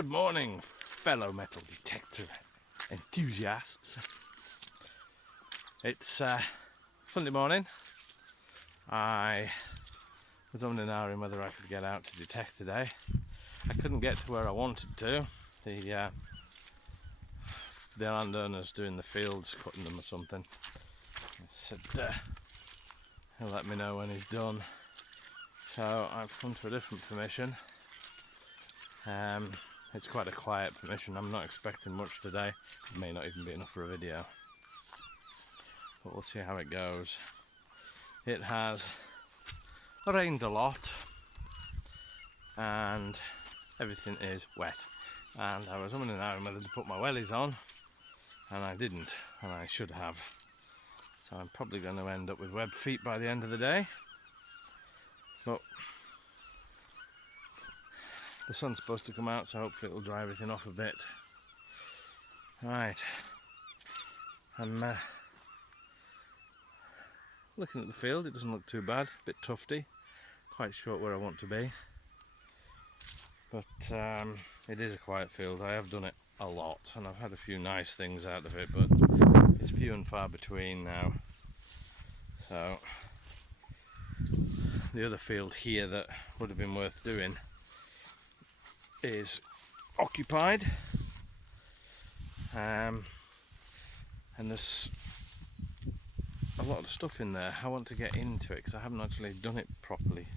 Good morning, fellow metal detector enthusiasts. It's Sunday morning. I was umming and ahhing whether I could get out to detect today. I couldn't get to where I wanted to. The landowner's doing the fields, cutting them or something. I said he'll let me know when he's done. So I've come to a different permission. It's quite a quiet permission. I'm not expecting much today. It may not even be enough for a video, but we'll see how it goes. It has rained a lot and everything is wet, and I was umming and ahhing whether to put my wellies on, and I didn't, and I should have. So I'm probably going to end up with web feet by the end of the day, but the sun's supposed to come out, so hopefully it'll dry everything off a bit. Right, I'm looking at the field. It doesn't look too bad, a bit tufty, quite short where I want to be, but it is a quiet field. I have done it a lot and I've had a few nice things out of it, but it's few and far between now. So the other field here that would have been worth doing is occupied, and there's a lot of stuff in there. I want to get into it because I haven't actually done it properly.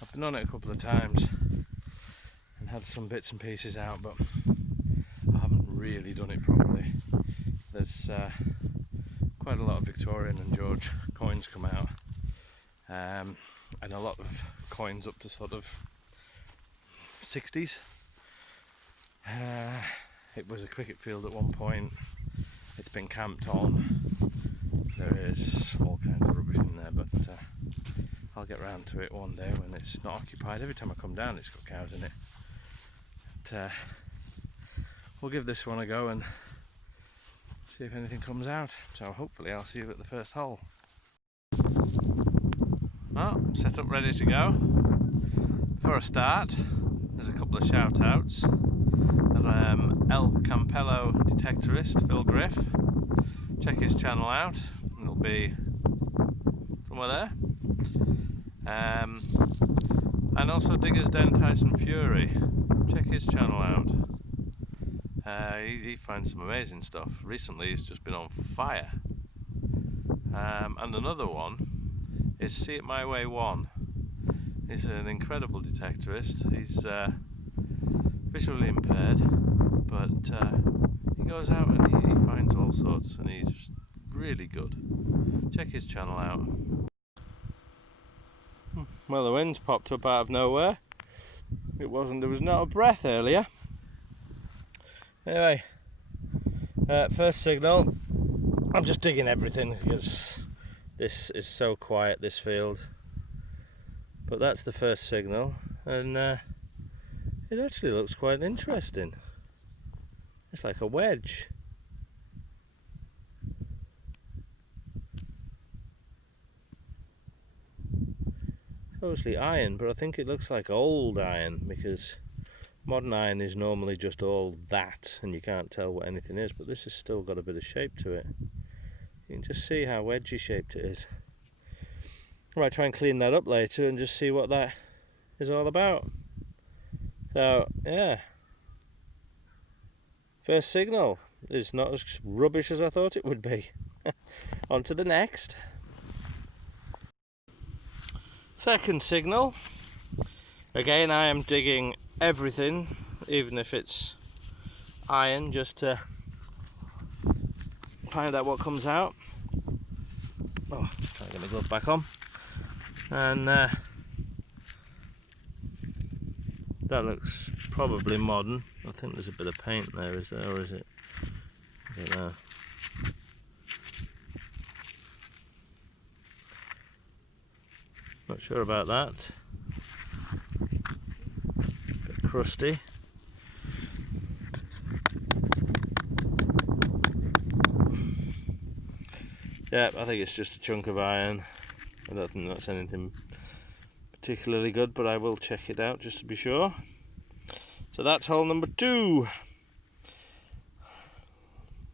I've been on it a couple of times and had some bits and pieces out, but I haven't really done it properly. There's quite a lot of Victorian and George coins come out, and a lot of coins up to sort of 60s. It was a cricket field at one point. It's been camped on. There is all kinds of rubbish in there, but I'll get round to it one day when it's not occupied. Every time I come down it's got cows in it. But, we'll give this one a go and see if anything comes out. So hopefully I'll see you at the first hole. Well, set up ready to go. For a start, there's a couple of shout outs. Campello Detectorist, Phill Griff. Check his channel out, it'll be somewhere there. And also Digger's Den Tyson Fury, check his channel out. He finds some amazing stuff. Recently he's just been on fire. And another one is See It My Way 1. He's an incredible detectorist. He's visually impaired, but he goes out and he finds all sorts, and he's really good. Check his channel out. Well, the wind's popped up out of nowhere. There was not a breath earlier. Anyway, first signal. I'm just digging everything because this is so quiet, this field. But that's the first signal, and it actually looks quite interesting. It's like a wedge. It's obviously iron, but I think it looks like old iron, because modern iron is normally just all that and you can't tell what anything is, but this has still got a bit of shape to it. You can just see how wedgy shaped it is. I might try and clean that up later and just see what that is all about. So yeah, first signal is not as rubbish as I thought it would be. On to the next. Second signal. Again, I am digging everything, even if it's iron, just to find out what comes out. Oh, try and get my glove back on. And that looks probably modern. I think there's a bit of paint there, is there, or is it? I don't know. Not sure about that. Bit crusty. Yeah, I think it's just a chunk of iron. I don't think that's anything particularly good, but I will check it out just to be sure. So that's hole number 2.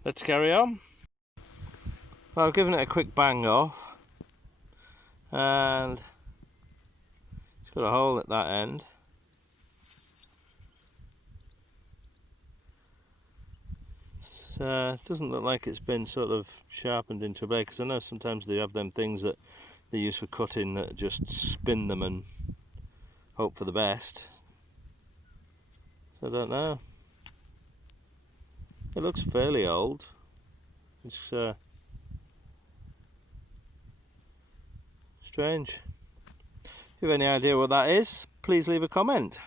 Let's carry on. Well, I've given it a quick bang off, and it's got a hole at that end. It doesn't look like it's been sort of sharpened into a blade, because I know sometimes they have them things that they use for cutting that just spin them and hope for the best. So I don't know. It looks fairly old. It's strange. If you have any idea what that is, please leave a comment.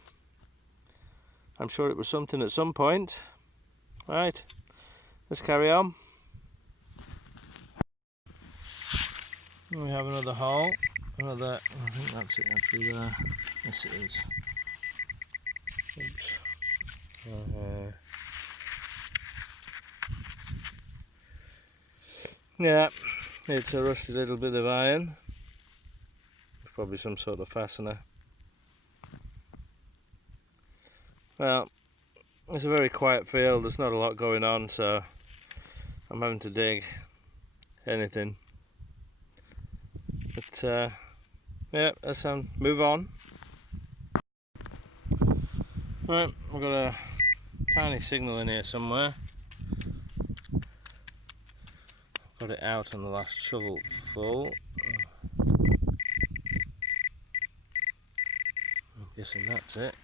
I'm sure it was something at some point. Right, let's carry on. We have another hole. Another, I think that's it actually there. Yes, it is. Oops. Yeah, it's a rusty little bit of iron. It's probably some sort of fastener. Well, it's a very quiet field, there's not a lot going on, so I'm having to dig anything. But yeah, let's move on. Right, we've got a tiny signal in here somewhere. Got it out on the last shovel full. I'm guessing that's it.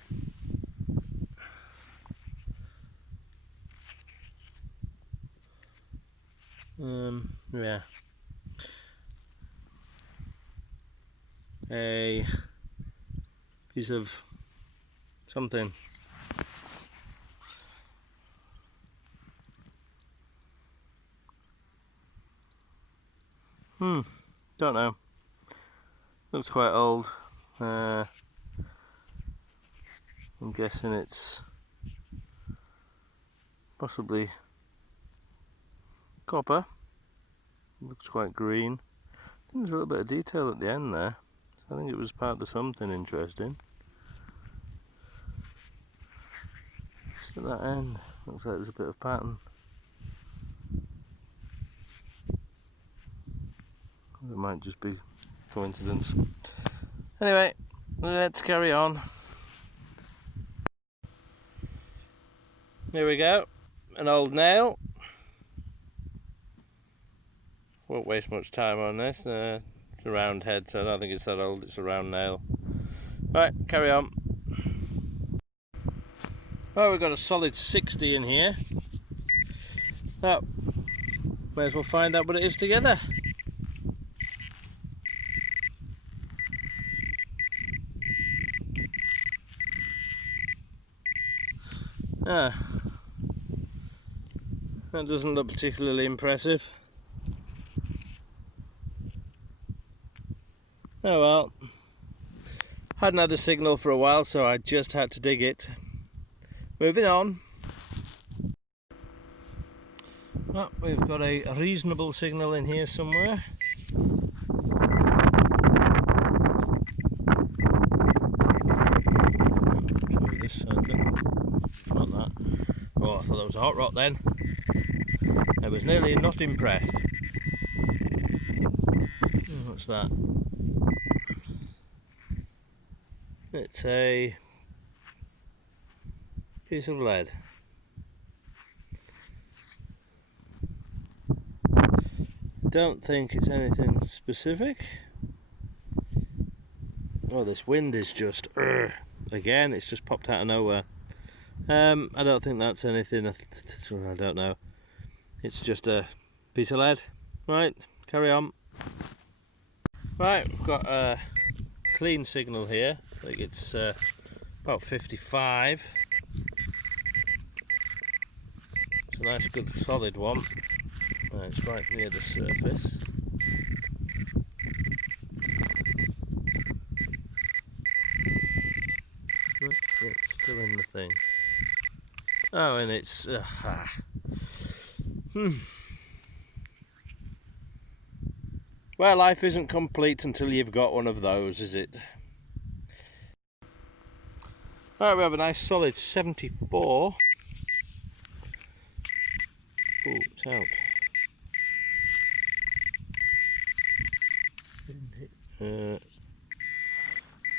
Yeah. A piece of something. Don't know. Looks quite old. I'm guessing it's possibly copper. Looks quite green. I think there's a little bit of detail at the end there. So I think it was part of something interesting. Just at that end, looks like there's a bit of pattern. It might just be coincidence. Anyway, let's carry on. Here we go, an old nail. Won't waste much time on this. It's a round head, so I don't think it's that old, it's a round nail. Right, carry on. Well, we've got a solid 60 in here. So, may as well find out what it is together. Ah, that doesn't look particularly impressive. Oh well, hadn't had a signal for a while, so I just had to dig it. Moving on. Well, we've got a reasonable signal in here somewhere. This circle. Not that. Oh, I thought that was a hot rod then. I was nearly not impressed. What's that? It's a piece of lead. Don't think it's anything specific. Oh, this wind is just again, it's just popped out of nowhere. I don't think that's anything. I don't know. It's just a piece of lead. Right, carry on. Right, we've got a clean signal here. I think it's about 55. It's a nice, good, solid one. It's right near the surface. It's still in the thing. Oh, and it's Well, life isn't complete until you've got one of those, is it? Alright, we have a nice solid 74. Oh, it's out.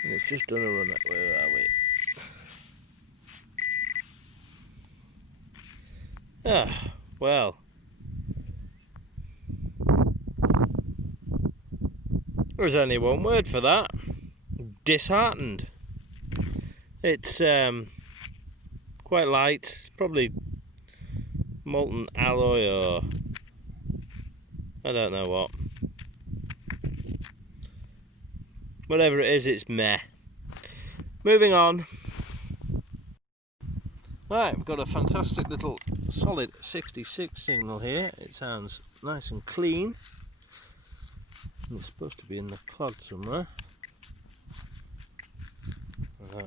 It's just done a run. Where are we? Ah, well. There's only one word for that. Disheartened. It's quite light. It's probably molten alloy or I don't know what. Whatever it is, it's meh. Moving on. Right, we've got a fantastic little solid 66 signal here. It sounds nice and clean. And it's supposed to be in the clog somewhere. Oh.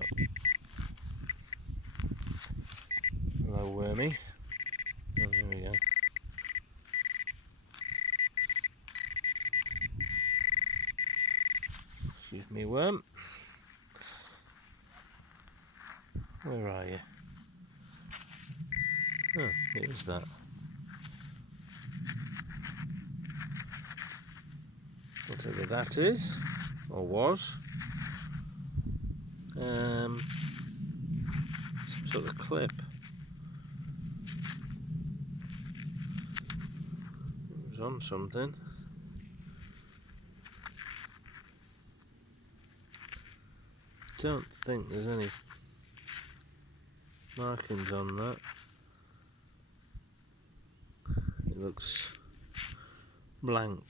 Hello, wormy. Oh, there we go. Excuse me, worm. Where are you? Oh, it is that. Whatever that is, or was. Some sort of clip. It was on something. Don't think there's any markings on that. It looks blank.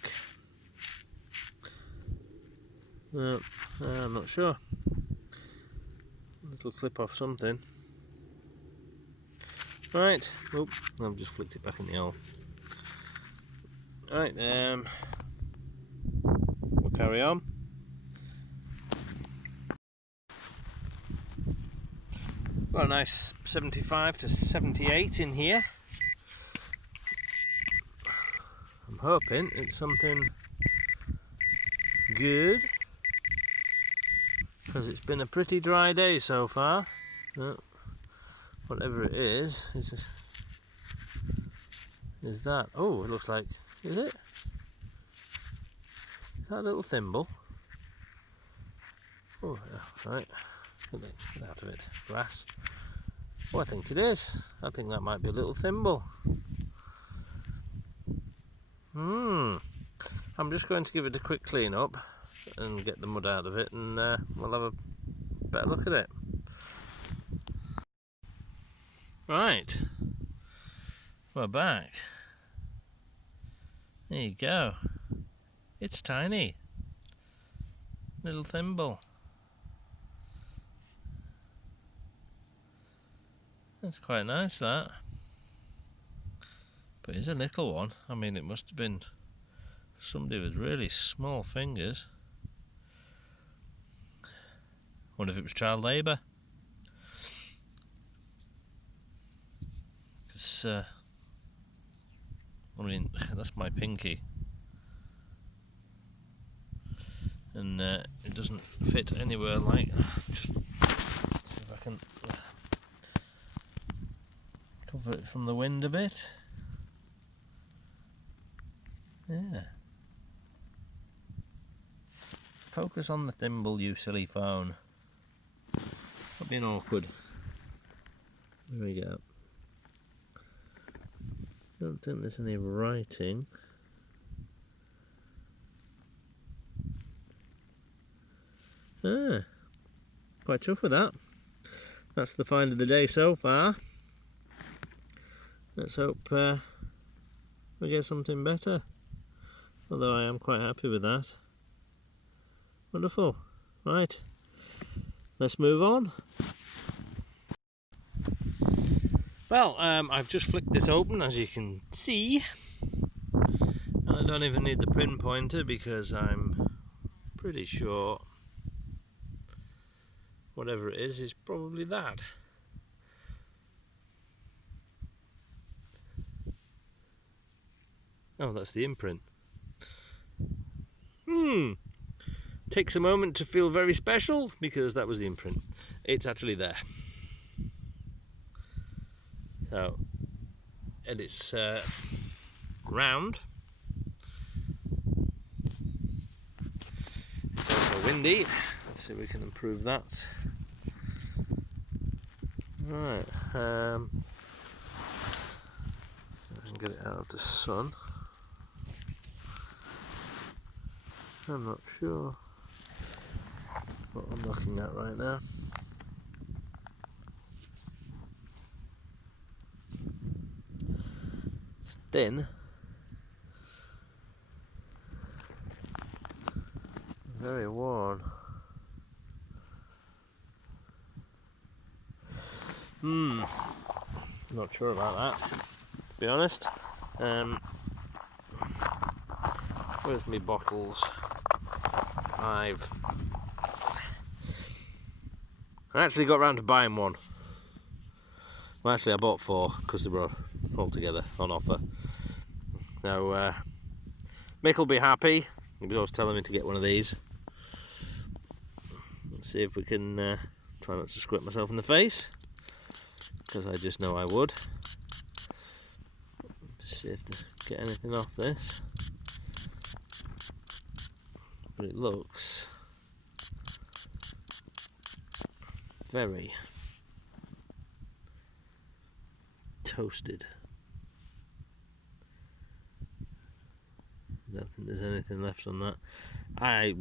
I'm not sure. A little flip off something. Right. Oh, I've just flicked it back in the hole. Right. We'll carry on. Got a nice 75 to 78 in here. I'm hoping it's something good, because it's been a pretty dry day so far. Whatever it is that. Oh, it looks like, is it? Is that a little thimble? Oh, yeah, right. Get out of it. Grass. Oh, I think it is. I think that might be a little thimble. I'm just going to give it a quick clean up and get the mud out of it, and we'll have a better look at it. Right, we're back. There you go. It's tiny. Little thimble. That's quite nice, that. But it's a little one. I mean, it must have been somebody with really small fingers. Wonder if it was child labour. Because, I mean, that's my pinky. And it doesn't fit anywhere like... Just see if I can cover it from the wind a bit. Yeah. Focus on the thimble, you silly phone. Not being awkward. There we go. Don't think there's any writing. Quite tough with that. That's the find of the day so far. Let's hope we get something better. Although I am quite happy with that. Wonderful. Right. Let's move on. Well, I've just flicked this open, as you can see. And I don't even need the pinpointer because I'm pretty sure whatever it is probably that. Oh, that's the imprint. Takes a moment to feel very special because that was the imprint. it's actually there. So, and it's round. It's also windy. Let's see if we can improve that. Right, I can get it out of the sun. I'm not sure what I'm looking at right now. It's thin. Very worn. Not sure about that, to be honest. Where's my bottles? I actually got round to buying one. Well, actually I bought 4 because they were all together on offer. So Mick will be happy. He was always telling me to get one of these. Let's see if we can try not to squirt myself in the face, because I just know I would. Just see if I get anything off this. But it looks very toasted. I don't think there's anything left on that. I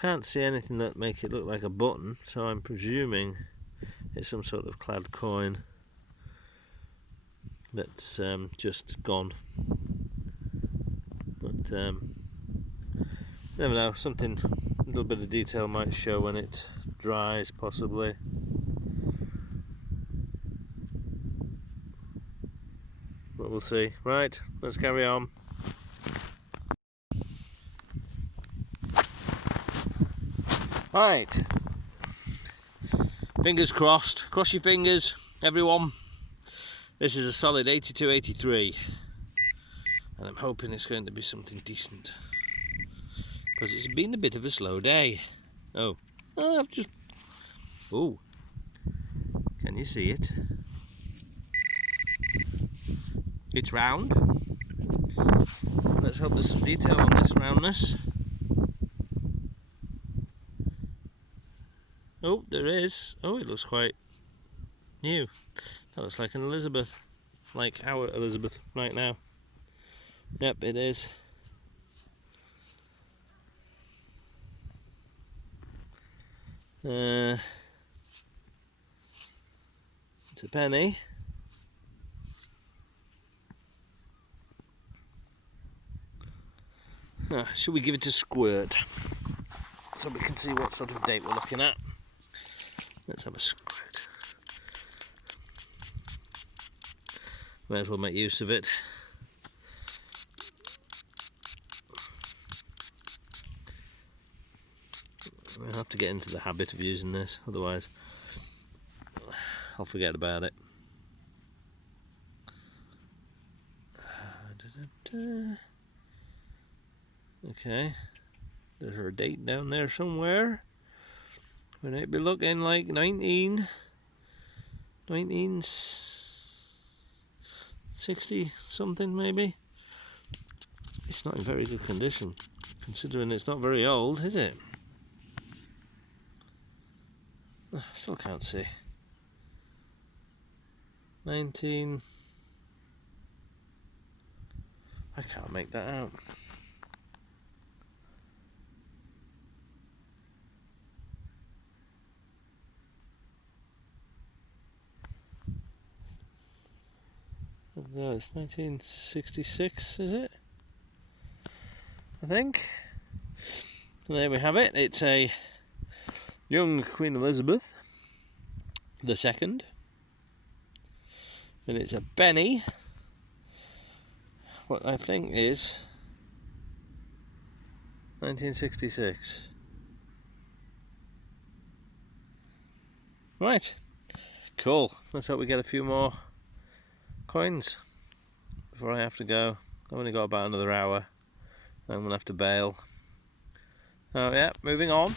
can't see anything that make it look like a button, so I'm presuming it's some sort of clad coin that's just gone. But never know, something, a little bit of detail might show when it dries, possibly. But we'll see. Right, let's carry on. Right, fingers crossed, cross your fingers everyone. This is a solid 82-83 and I'm hoping it's going to be something decent, because it's been a bit of a slow day. I've just, can you see it? It's round. Let's hope there's some detail on this roundness. Oh, there is. Oh, it looks quite new. That looks like an Elizabeth, like our Elizabeth right now. Yep, it is. It's a penny. Should we give it a squirt so we can see what sort of date we're looking at? Let's have a squirt. May as well make use of it. I'll have to get into the habit of using this, otherwise I'll forget about it. Okay, there's her date down there somewhere. Would it be looking like 1960 something maybe? It's not in very good condition, considering it's not very old, is it? Still can't see. 19... I can't make that out. No, it's 1966, is it? I think. And there we have it. It's a young Queen Elizabeth II, and it's a penny. What I think is 1966. Right, cool. Let's hope we get a few more coins before I have to go. I've only got about another hour. I'm gonna have to bail. Oh yeah, moving on.